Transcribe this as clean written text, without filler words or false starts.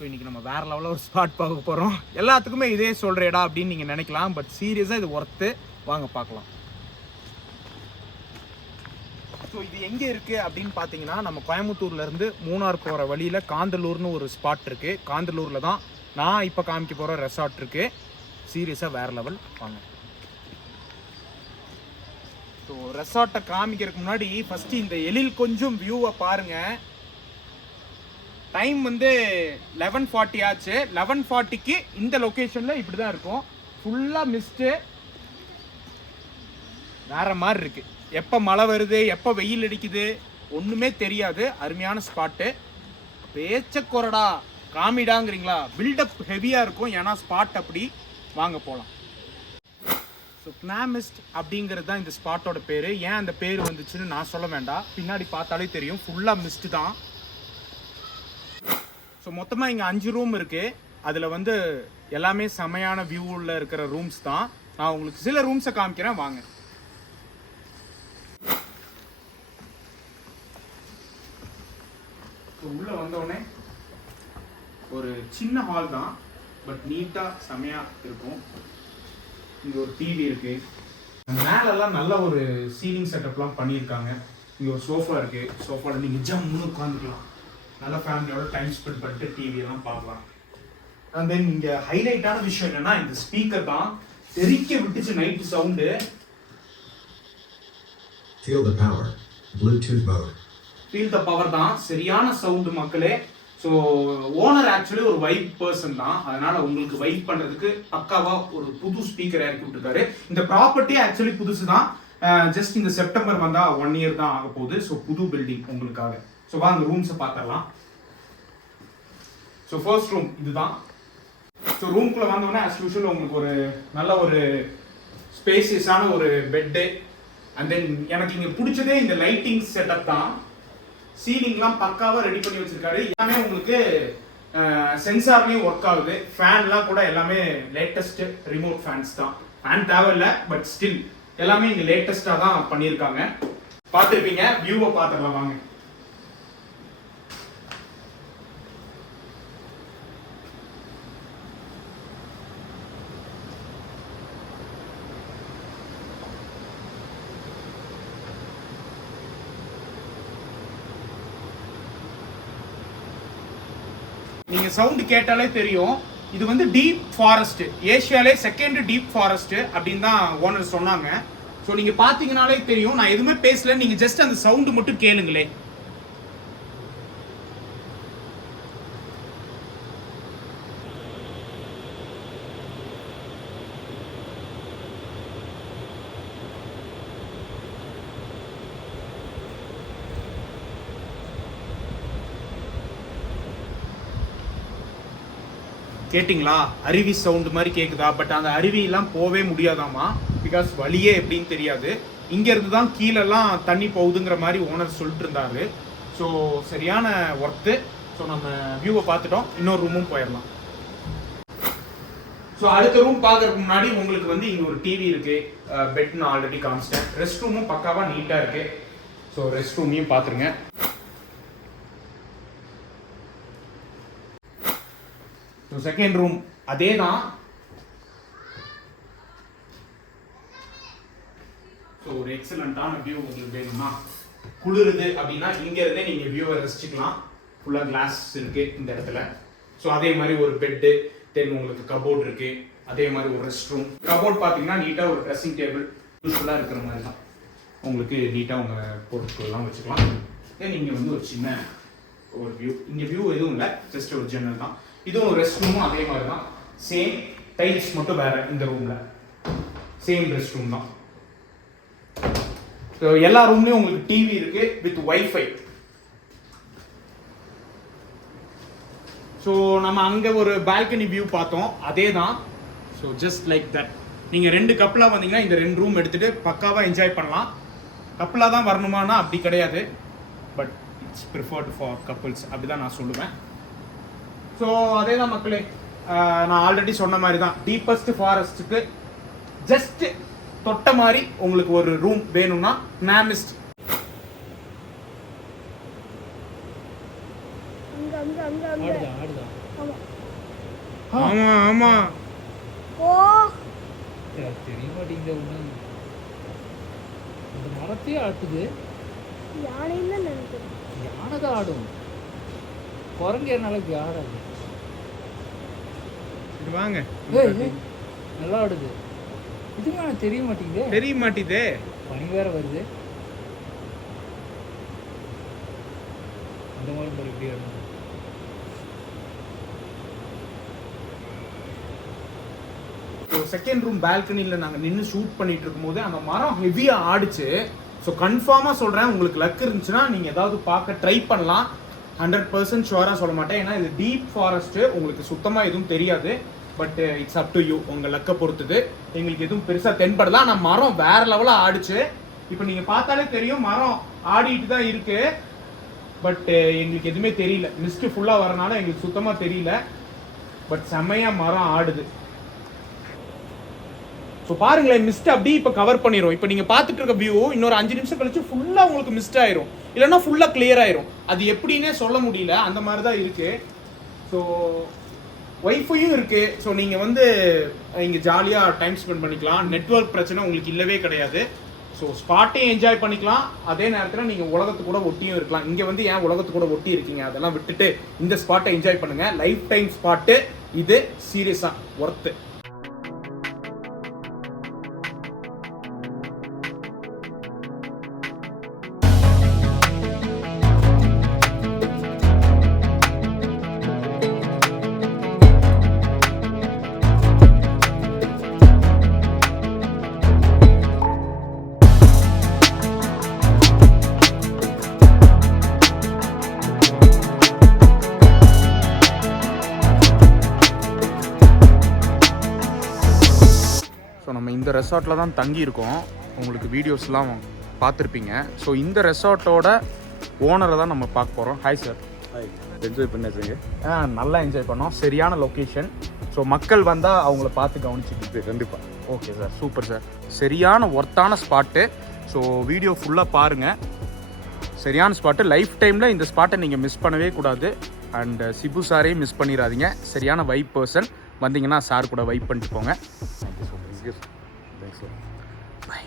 So இன்றைக்கி நம்ம வேறு லெவலில் ஒரு ஸ்பாட் பார்க்க போகிறோம். எல்லாத்துக்குமே இதே சொல்கிற இடம் அப்படின்னு நீங்கள் நினைக்கலாம், பட் சீரியஸாக இது ஒர்த்து. வாங்க பார்க்கலாம். ஸோ இது எங்கே இருக்குது அப்படின்னு பார்த்தீங்கன்னா, நம்ம கோயம்புத்தூர்லேருந்து மூணார் போகிற வழியில் காந்தலூர்னு ஒரு ஸ்பாட் இருக்குது. காந்தலூரில் தான் நான் இப்போ காமிக்க போகிற ரெசார்ட் இருக்குது. சீரியஸாக வேறு லெவல். வாங்க. ஸோ ரெசார்ட்டை காமிக்கிறதுக்கு முன்னாடி ஃபஸ்ட்டு இந்த எழில் கொஞ்சம் வியூவை பாருங்கள். டைம் வந்து 11:40 ஆச்சு. 11:40க்கு இந்த லொக்கேஷனில் இப்படி தான் இருக்கும். ஃபுல்லாக மிஸ்ட்டு, வேறு மாதிரி இருக்குது. எப்போ மழை வருது, எப்போ வெயில் அடிக்குது ஒன்றுமே தெரியாது. அருமையான ஸ்பாட்டு. பேச்சக்குறடா காமிடாங்கிறீங்களா, பில்டப் ஹெவியாக இருக்கும். ஏன்னா ஸ்பாட் அப்படி. வாங்க போகலாம். ஸோ கினாமிஸ்ட் அப்படிங்கிறது தான் இந்த ஸ்பாட்டோட பேர். ஏன் அந்த பேர் வந்துச்சுன்னு நான் சொல்ல வேண்டாம், பின்னாடி பார்த்தாலே தெரியும். ஃபுல்லாக மிஸ்ட்டு தான். ஸோ மொத்தமாக இங்கே 5 ரூம் இருக்குது. அதில் வந்து எல்லாமே செமையான வியூவில் இருக்கிற ரூம்ஸ் தான். நான் உங்களுக்கு சில ரூம்ஸை காமிக்கிறேன், வாங்க. ஸோ உள்ளே வந்தோடனே ஒரு சின்ன ஹால் தான், பட் நீட்டாக செமையாக இருக்கும். இங்கே ஒரு டிவி இருக்குது. மேலெல்லாம் நல்ல ஒரு சீலிங் செட்டப்லாம் பண்ணியிருக்காங்க. இங்கே ஒரு சோஃபா இருக்குது. சோஃபாவில் நீங்கள் ஜம்முன்னு உட்காந்துக்கலாம். நல்ல ஃபேமிலியோட டைம் ஸ்பெண்ட் பண்ணிட்டு டிவியெல்லாம் பார்க்கலாம். அண்ட் தென் இங்கே ஹைலைட்டான விஷயம் என்னென்னா, இந்த ஸ்பீக்கர் தான் தெரிக்க விட்டுச்சு night sound. Feel the power. Bluetooth mode. Feel the power தான் சரியான சவுண்டு மக்களே. ஸோ ஓனர் ஆக்சுவலி ஒரு வைப் பர்சன் தான். அதனால உங்களுக்கு வைப் பண்ணுறதுக்கு பக்காவாக ஒரு புது ஸ்பீக்கர் இறக்கி விட்டுருக்காரு. இந்த ப்ராப்பர்ட்டி ஆக்சுவலி புதுசு தான். ஜஸ்ட் இந்த செப்டம்பர் வந்தால் 1 year தான் ஆக போகுது. ஸோ புது பில்டிங் உங்களுக்காக. ஸோ வாங்க ரூம்ஸை பார்த்துடலாம். ஸோ ஃபர்ஸ்ட் ரூம் இதுதான். ஸோ ரூம்குள்ளே வந்தோடனே ஆஸ் யூஷுவல் உங்களுக்கு ஒரு நல்ல ஒரு ஸ்பேசியஸான ஒரு பெட்டு. அண்ட் தென் எனக்கு இங்கே பிடிச்சதே இந்த லைட்டிங் செட்டப் தான். சீலிங்லாம் பக்காவாக ரெடி பண்ணி வச்சிருக்காரு. எல்லாமே உங்களுக்கு சென்சார்லேயும் ஒர்க் ஆகுது. ஃபேன்லாம் கூட எல்லாமே லேட்டஸ்ட் ரிமோட் ஃபேன்ஸ் தான். ஃபேன் தேவையில்லை, பட் ஸ்டில் எல்லாமே இங்கே லேட்டஸ்டாக தான் பண்ணியிருக்காங்க. பார்த்துருப்பீங்க. வியூவை பார்த்துடலாம் வாங்க. நீங்கள் சவுண்டு கேட்டாலே தெரியும். இது வந்து டீப் ஃபாரஸ்ட், ஏஷியாலே 2nd டீப் ஃபாரஸ்ட் அப்படின்னு தான் ஓனர் சொன்னாங்க. ஸோ நீங்கள் பார்த்தீங்கனாலே தெரியும். நான் எதுவுமே பேசல, நீங்கள் ஜஸ்ட் அந்த சவுண்டு மட்டும் கேளுங்களே. கேட்டிங்களா? அருவி சவுண்டு மாதிரி கேட்குதா? பட் அந்த அருவியெல்லாம் போவே முடியாதாமா, பிகாஸ் வழியே எப்படின்னு தெரியாது. இங்கேருந்து தான் கீழெல்லாம் தண்ணி போகுதுங்கிற மாதிரி ஓனர் சொல்லிட்டு இருந்தாரு. ஸோ சரியான ஒர்த்து. ஸோ நம்ம வியூவை பார்த்துட்டோம். இன்னொரு ரூமும் போயிடலாம். ஸோ அடுத்த ரூம் பார்க்கறதுக்கு முன்னாடி உங்களுக்கு வந்து இங்கே ஒரு டிவி இருக்குது. பெட் நான் ஆல்ரெடி காமிச்சிட்டேன். ரெஸ்ட் ரூமும் பக்காவாக நீட்டாக இருக்குது. ஸோ ரெஸ்ட் ரூமையும் பார்த்துருங்க. ஸோ செகண்ட் ரூம் அதே தான். ஸோ ஒரு எக்ஸலண்ட்டான வியூ உங்களுக்கு வேணும்னா, குளிருது அப்படின்னா இங்கேருந்தே நீங்கள் வியூவை ரசிச்சுக்கலாம். ஃபுல்லாக கிளாஸ் இருக்குது இந்த இடத்துல. ஸோ அதே மாதிரி ஒரு பெட்டு, தென் உங்களுக்கு கபோர்ட் இருக்குது. அதே மாதிரி ஒரு ரெஸ்ட் ரூம். கபோர்ட் பார்த்தீங்கன்னா நீட்டாக ஒரு ட்ரெஸ்ஸிங் டேபிள் யூஸ்ஃபுல்லாக இருக்கிற மாதிரி தான். உங்களுக்கு நீட்டாக உங்கள் பொருட்கள்லாம் வச்சுக்கலாம். தென் இங்கே வந்து ஒரு சின்ன ஒரு வியூ. இங்கே வியூ எதுவும் இல்லை, ஜஸ்ட் ஒரு ஜன்னல் தான். இதுவும் ரெஸ்ட் ரூமும் அதே மாதிரி தான். சேம் டைல்ஸ் மட்டும் வேற. இந்த ரூம்ல சேம் ரெஸ்ட் ரூம் தான். ஸோ எல்லா ரூம்லயும் உங்களுக்கு டிவி இருக்கு வித் வைஃபை. ஸோ நம்ம அங்கே ஒரு பால்கனி வியூ பார்த்தோம், அதே தான். So just like that. நீங்கள் 2 கப்பலாக வந்தீங்கன்னா இந்த 2 ரூம் எடுத்துகிட்டு பக்காவாக என்ஜாய் பண்ணலாம். கப்பலாக தான் வரணுமானா அப்படி கிடையாது, but it's preferred for couples, அப்படி தான் நான் சொல்லுவேன். ஸோ அதே தான் மக்களே, நான் ஆல்ரெடி சொன்ன மாதிரி தான். டீப்பஸ்ட் ஃபாரஸ்ட்டுக்கு ஜஸ்ட் தொட்ட மாதிரி உங்களுக்கு ஒரு ரூம் வேணும்னா கினாமிஸ்ட். ஆமா ஆமா ஓ தெரிய மாட்டேங்குது ஒன்று. இந்த மரத்தையே ஆட்டுது. யானைன்னு தான் நினைக்கிறேன். யானை தான் ஆடும். குரங்கு என்ன நாளைக்கு ஆடாது. இது வாங்க. நல்லா ஆடுது. இதுங்க எனக்கு தெரிய மாட்டேங்குது. தெரிய மாட்டேதே. பனி வேற வருது. அந்த மாதிரி பாரு எப்படி ஆடுது. செகண்ட் ரூம் பால்கனியில் நாங்கள் நின்று ஷூட் பண்ணிட்டு இருக்கும்போது அந்த மரம் ஹெவியாக ஆடிச்சு. ஸோ கன்ஃபார்மாக சொல்கிறேன், உங்களுக்கு லக் இருந்துச்சுன்னா நீங்கள் ஏதாவது பார்க்க ட்ரை பண்ணலாம். 100% ஷுவராக சொல்ல மாட்டேன், ஏன்னா இது டீப் ஃபாரஸ்ட்டு, உங்களுக்கு சுத்தமாக எதுவும் தெரியாது. But it's up to you, உங்கள் லக்கை பொறுத்தது. எங்களுக்கு எதுவும் பெருசாக தென்படலாம். ஆனால் மரம் வேற லெவலாக ஆடிச்சு. இப்போ நீங்கள் பார்த்தாலே தெரியும் மரம் ஆடிட்டு தான் இருக்கு. பட் எங்களுக்கு எதுவுமே தெரியல. மிஸ்ட்டு ஃபுல்லாக வரனால எங்களுக்கு சுத்தமாக தெரியல. பட் செம்மையாக மரம் ஆடுது. ஸோ பாருங்களேன், மிஸ்ட் அப்படியே இப்போ கவர் பண்ணிடும். இப்போ நீங்கள் பார்த்துட்டு இருக்க வியூ இன்னொரு 5 நிமிஷம் கழிச்சு ஃபுல்லாக உங்களுக்கு மிஸ்ட் ஆயிரும், இல்லைன்னா ஃபுல்லாக கிளியர் ஆயிரும். அது எப்படின்னே சொல்ல முடியல, அந்த மாதிரி தான் இருக்கு. ஸோ ஒய்ஃபையும் இருக்கு. ஸோ நீங்கள் வந்து இங்கே ஜாலியாக டைம் ஸ்பெண்ட் பண்ணிக்கலாம். நெட்வொர்க் பிரச்சனை உங்களுக்கு இல்லவே கிடையாது. ஸோ ஸ்பாட்டையும் என்ஜாய் பண்ணிக்கலாம், அதே நேரத்தில் நீங்கள் உலகத்து கூட ஒட்டியும் இருக்கலாம். இங்கே வந்து ஏன் உலகத்து கூட ஒட்டி இருக்கீங்க, அதெல்லாம் விட்டுட்டு இந்த ஸ்பாட்டை என்ஜாய் பண்ணுங்க. லைஃப் டைம் ஸ்பாட்டு இது, சீரியஸாக ஒர்த்து. ஸோ நம்ம இந்த ரெசார்ட்டில் தான் தங்கியிருக்கோம். உங்களுக்கு வீடியோஸ்லாம் பார்த்துருப்பீங்க. ஸோ இந்த ரெசார்ட்டோட ஓனரை தான் நம்ம பார்க்க போகிறோம். Hi sir. ஹாய், என்ஜாய் பண்ணிடுறீங்க? நல்லா என்ஜாய் பண்ணோம். சரியான லொக்கேஷன். ஸோ மக்கள் வந்தால் அவங்கள பார்த்து கவனிச்சுக்கிட்டு. கண்டிப்பாக. Okay sir, super sir. சரியான ஒர்த்தான ஸ்பாட்டு. ஸோ வீடியோ ஃபுல்லாக பாருங்கள். சரியான ஸ்பாட்டு. லைஃப் டைமில் இந்த ஸ்பாட்டை நீங்கள் மிஸ் பண்ணவே கூடாது. அண்ட் சிபு சாரையும் மிஸ் பண்ணிடாதீங்க. சரியான வைப் பர்சன். வந்தீங்கன்னா சார் கூட வைப் பண்ணிட்டு போங்க. Thank you so much. Thanks sir. By.